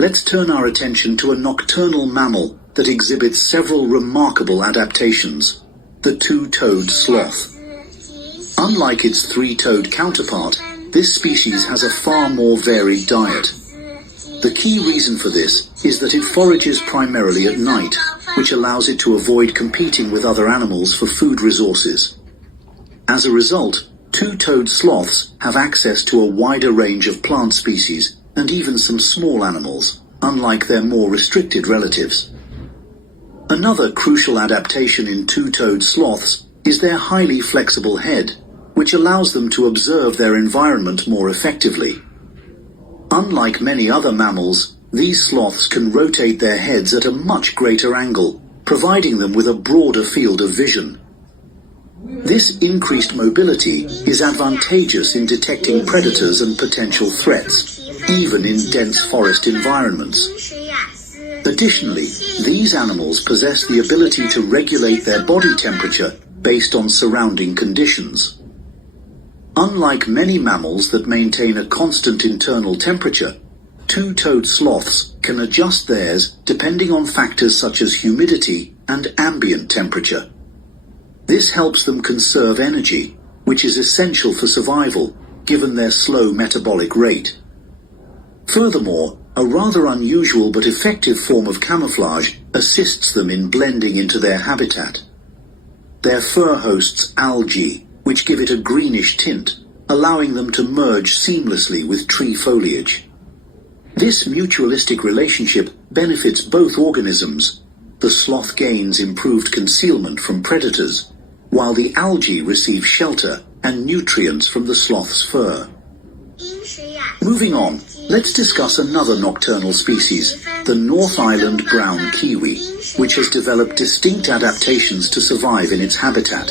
let's turn our attention to a nocturnal mammal that exhibits several remarkable adaptations, the two-toed sloth. Unlike its three-toed counterpart, this species has a far more varied diet. The key reason for this is that it forages primarily at night, which allows it to avoid competing with other animals for food resources. As a result, two-toed sloths have access to a wider range of plant species and even some small animals, unlike their more restricted relatives. Another crucial adaptation in two-toed sloths is their highly flexible head, which allows them to observe their environment more effectively. Unlike many other mammals, these sloths can rotate their heads at a much greater angle, providing them with a broader field of vision. This increased mobility is advantageous in detecting predators and potential threats, even in dense forest environments. Additionally, these animals possess the ability to regulate their body temperature based on surrounding conditions. Unlike many mammals that maintain a constant internal temperature, two-toed sloths can adjust theirs depending on factors such as humidity and ambient temperature. This helps them conserve energy, which is essential for survival, given their slow metabolic rate. Furthermore, a rather unusual but effective form of camouflage assists them in blending into their habitat. Their fur hosts algae, which give it a greenish tint, allowing them to merge seamlessly with tree foliage. This mutualistic relationship benefits both organisms. The sloth gains improved concealment from predators, while the algae receive shelter and nutrients from the sloth's fur. Moving on, let's discuss another nocturnal species, the North Island brown kiwi, which has developed distinct adaptations to survive in its habitat.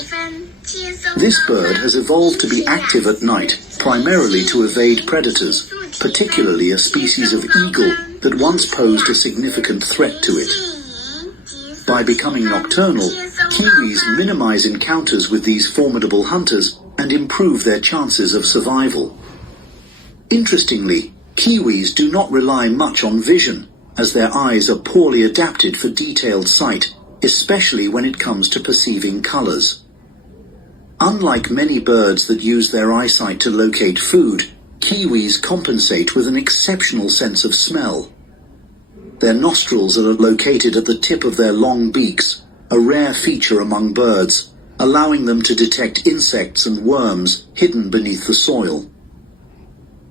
This bird has evolved to be active at night, primarily to evade predators, particularly a species of eagle that once posed a significant threat to it. By becoming nocturnal, kiwis minimize encounters with these formidable hunters and improve their chances of survival. Interestingly, kiwis do not rely much on vision, as their eyes are poorly adapted for detailed sight, especially when it comes to perceiving colors. Unlike many birds that use their eyesight to locate food, kiwis compensate with an exceptional sense of smell. Their nostrils are located at the tip of their long beaks, a rare feature among birds, allowing them to detect insects and worms hidden beneath the soil.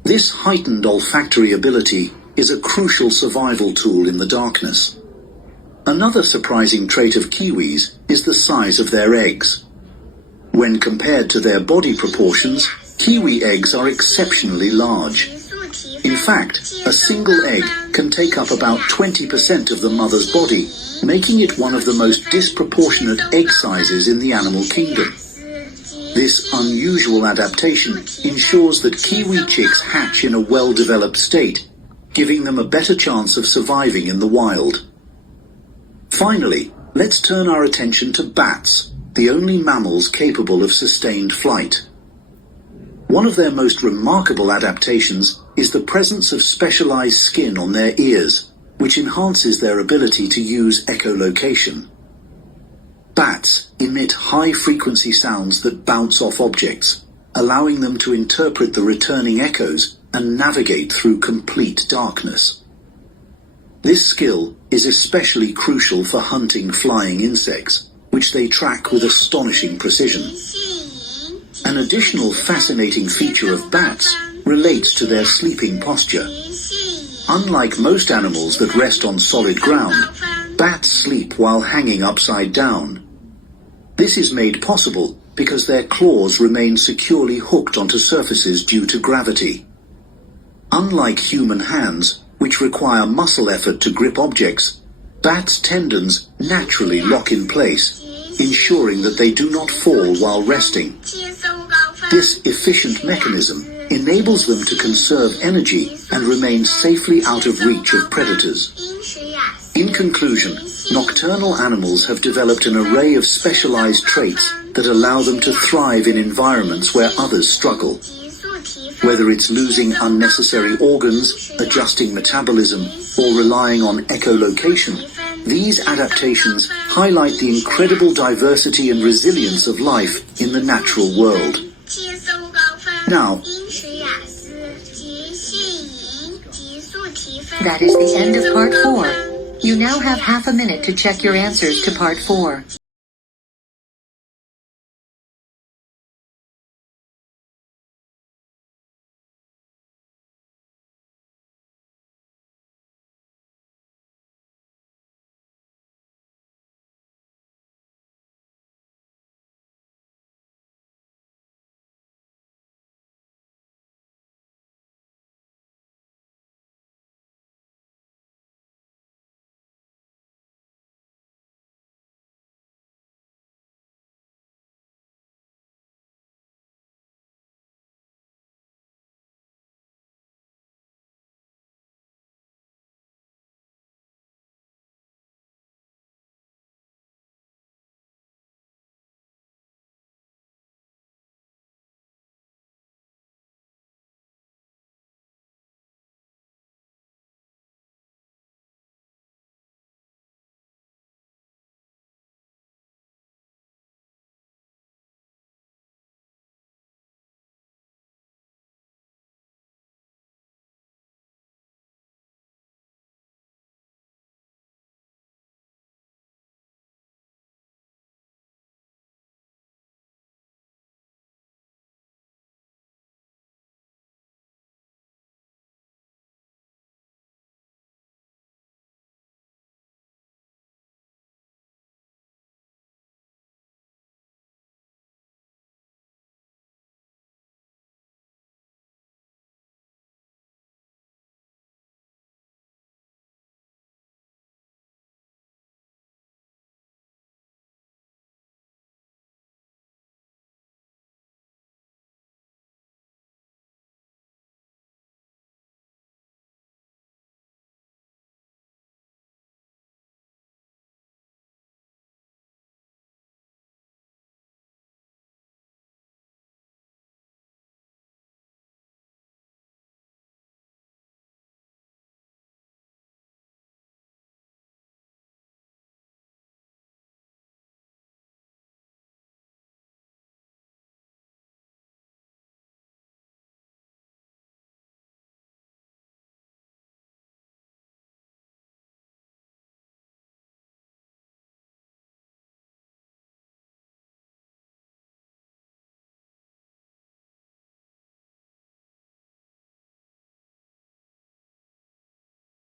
This heightened olfactory ability is a crucial survival tool in the darkness. Another surprising trait of kiwis is the size of their eggs. When compared to their body proportions, kiwi eggs are exceptionally large. In fact, a single egg can take up about 20% of the mother's body, making it one of the most disproportionate egg sizes in the animal kingdom. This unusual adaptation ensures that kiwi chicks hatch in a well-developed state, giving them a better chance of surviving in the wild. Finally, let's turn our attention to bats, the only mammals capable of sustained flight. One of their most remarkable adaptations is the presence of specialized skin on their ears, which enhances their ability to use echolocation. Bats emit high-frequency sounds that bounce off objects, allowing them to interpret the returning echoes and navigate through complete darkness. This skill is especially crucial for hunting flying insects, which they track with astonishing precision. An additional fascinating feature of bats relates to their sleeping posture. Unlike most animals that rest on solid ground, bats sleep while hanging upside down. This is made possible because their claws remain securely hooked onto surfaces due to gravity. Unlike human hands, which require muscle effort to grip objects, bats' tendons naturally lock in place, ensuring that they do not fall while resting. This efficient mechanism enables them to conserve energy and remain safely out of reach of predators. In conclusion, nocturnal animals have developed an array of specialized traits that allow them to thrive in environments where others struggle. Whether it's losing unnecessary organs, adjusting metabolism, or relying on echolocation, these adaptations highlight the incredible diversity and resilience of life in the natural world. Now, that is the end of part 4. You now have half a minute to check your answers to part 4.